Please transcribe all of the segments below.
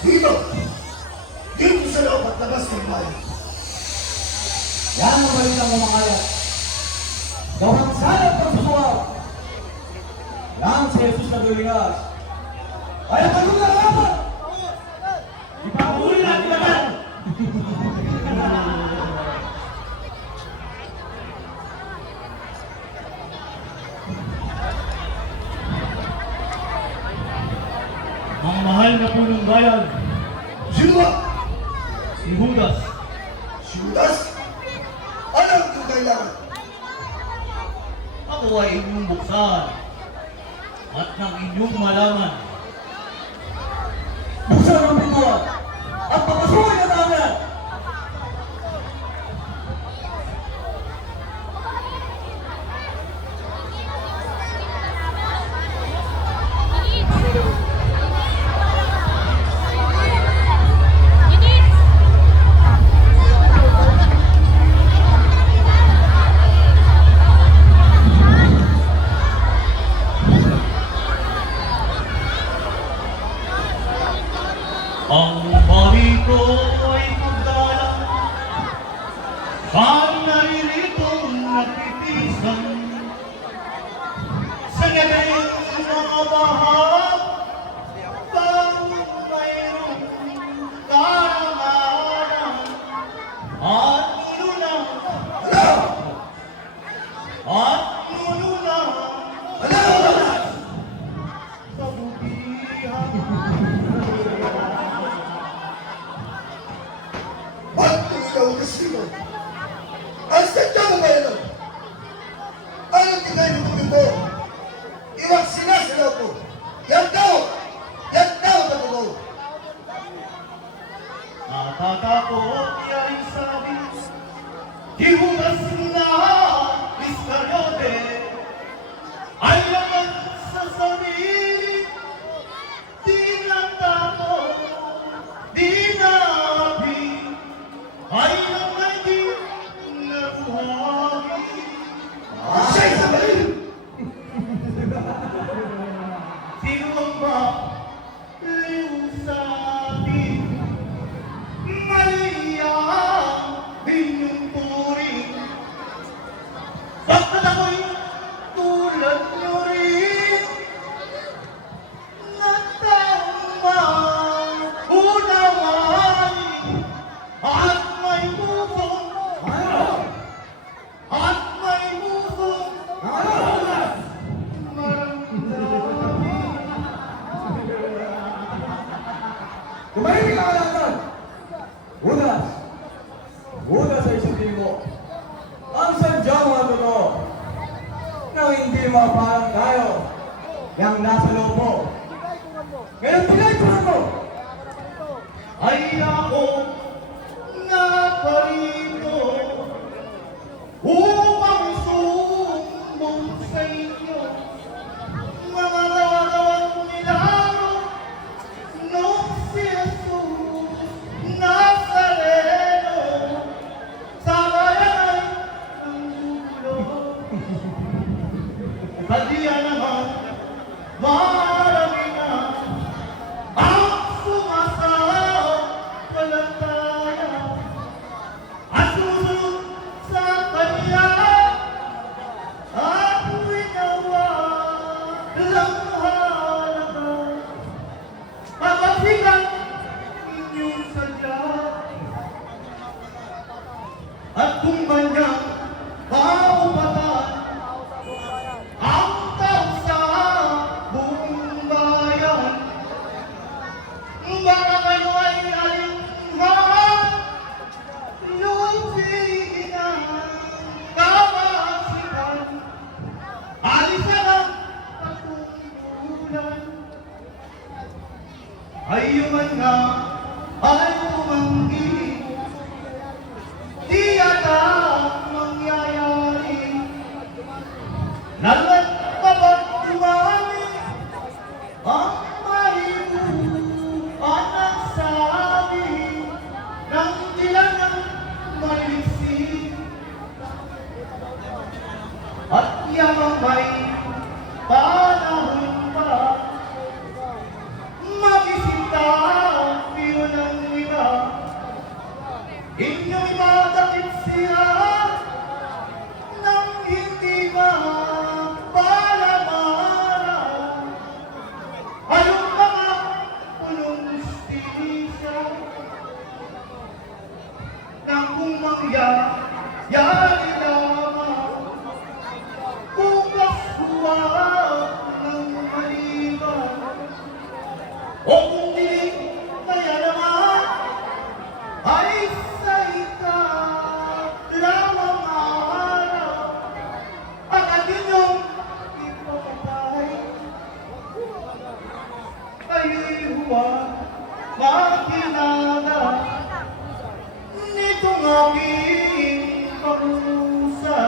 Dito! Dito sa loob at labas ng bayan. Yan ang balitang umakayat. Gawang sanap ng susuwag. Yan si Jesus na Duligas. Kaya kayo na laban! Ipapuli natin naman! Ang mahal na punong bayan, Sino ba? si Judas. Judas? Anong kailangan? Ako ay inyong buksan at ng inyong malaman. Buksan ang pintuan at papasukin ang tahanan! Ang bari ko ay magdalang, ang nariritong nagtitisan. Sa galing mga bahag, pang mayroong karangalan. At nilunang, at nilunang, sa butihan. Ba't ikaw kasino? Ang sadya mo ba yun? Anong tingay ng tubig mo? Iwag sinasalaw ko. Yan daw na totoo. Natatakot niya rin sabi, Judas na Iscariote ay laman sa sarili, di natakot, di nabi, ay naman di nabuhay. Siya'y sa baliw! Sino ang baliw sa atin? Maria, inyong turing. Bakit ako'y tulad nyo rin? Nagtamang unawain at may pusong Tumahimik ang kalahatan! Judas! Judas ay isipin mo. Ang sadyang mga totoo nang hindi maparang tayo yang nasa loob mo. Ngayon pinagpunan mo! ay ako naparito upang sumbong sa inyo mga rawang milagro nung si Jesus Nazareno sa bayan ng dulo. Kadiya naman marami na ang sumasampalataya at susunod sa Kanya at winawa lang halaga. Kapasigan inyong sadya at kung kanyang kaupatan ang tao sa buong bayan, baka kayo ay alinhahan, lupigin ang kamasikan, alisan ang patungkulan. Ayuman nga ay tumanggi, di ata mangyayari. Nalat kapag dumami ang marimu at nagsabi ng ilan ng malisip at yamang may panahon pa magisita makinada nitong aking pag-usa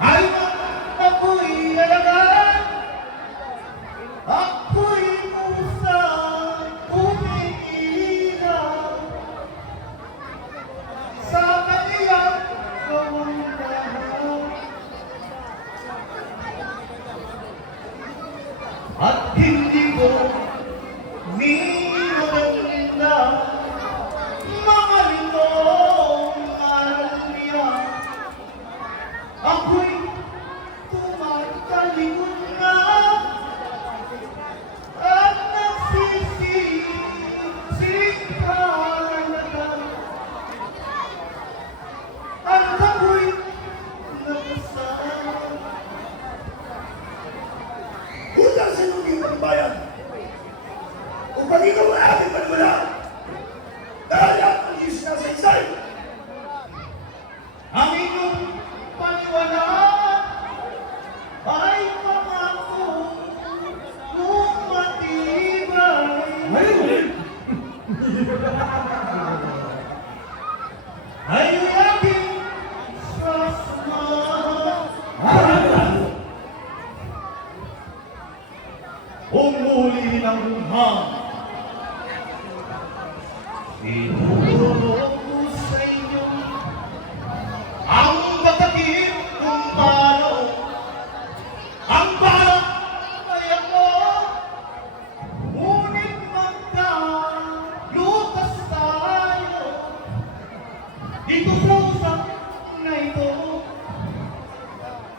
ay ako'y alagaan, ako'y pusang umiilag sa kaniyang kawandahan. At hindi ko minumanda mga linong aral niya. Ako'y tumatalikod na at nagsisising kalalagan. At ako'y nagsasabi Utang sa luging pagbayan. Upang ikaw ay aking paniwalaan. Dahil ang Diyos na sa isay. ang inyong paniwalaan ay pangako kung matibay. Ay aking sasamahan. Umuli ng lumang ituro ko sa inyo ang matakip kung paano ang balak ay ako. Ngunit magkalutas tayo dito sa usap na ito.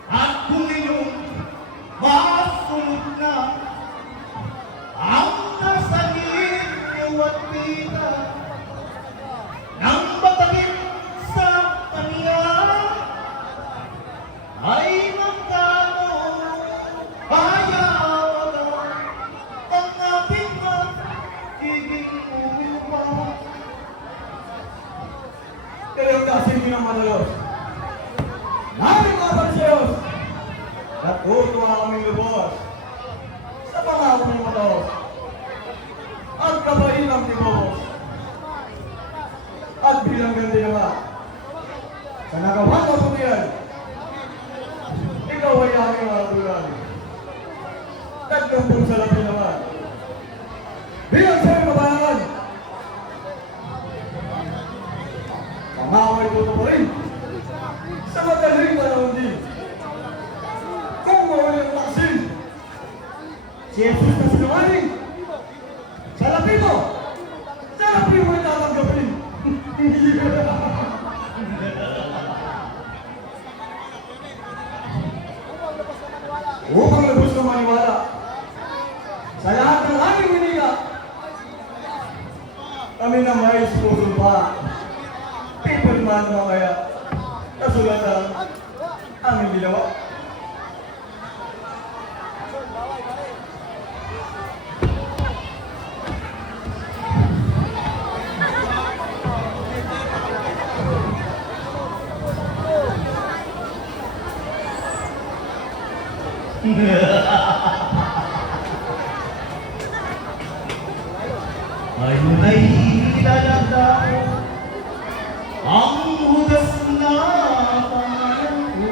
At kung inyong masunod na ang nasa inyo at kita ng matakip sa kanya ay magkano payawagan ang aking magiging upa. Kayong kasin mo ng manalos. Naming mga Diyos. Natuto nga kaming lubos. Sa pangako ng matos. At kabahin ang tibos. At bilang ganda naman. Sa nagawang kaputihan. Ikaw ay aming maradulan. Tagkampong sa labi naman. Bilang sa'yo kabayangan. Pangako ay tuto pa rin. Sa madaling panahon din. Kung mawala ang taksin. Si Jesus na sinungaling. Sa labi mo. Sa labi mo ay tatanggapin. Upang lubos na maniwala sa lahat ng aming hinila, kami na may susunod people man mo kaya kasulatan aming ginawa. Ayun ay ilalagay ang hudas na pangalan ko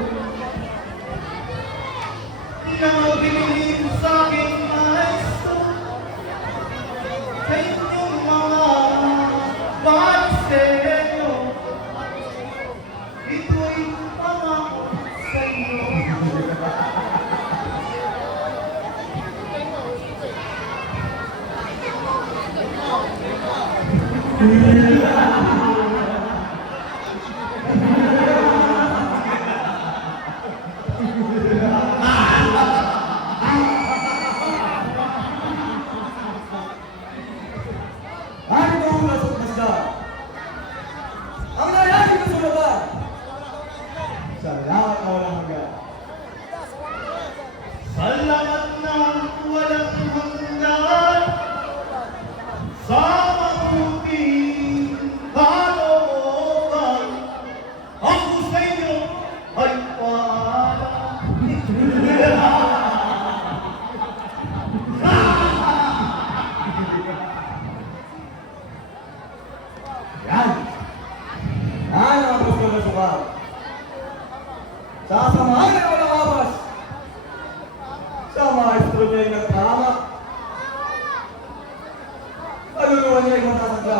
na binigin sa aking maestro sa inyong mga pagsenyo. Ito'y pangako sa inyo. Ano ang lasot basta? Ang nayari ko sulatan sa lahat na walang hanggan. Salamat na walang hanggan sa mabuting na suka. Sasamahan ako ng abas sa maestro niya yung nagpahamak. Kaluluwa niya ay masasadya.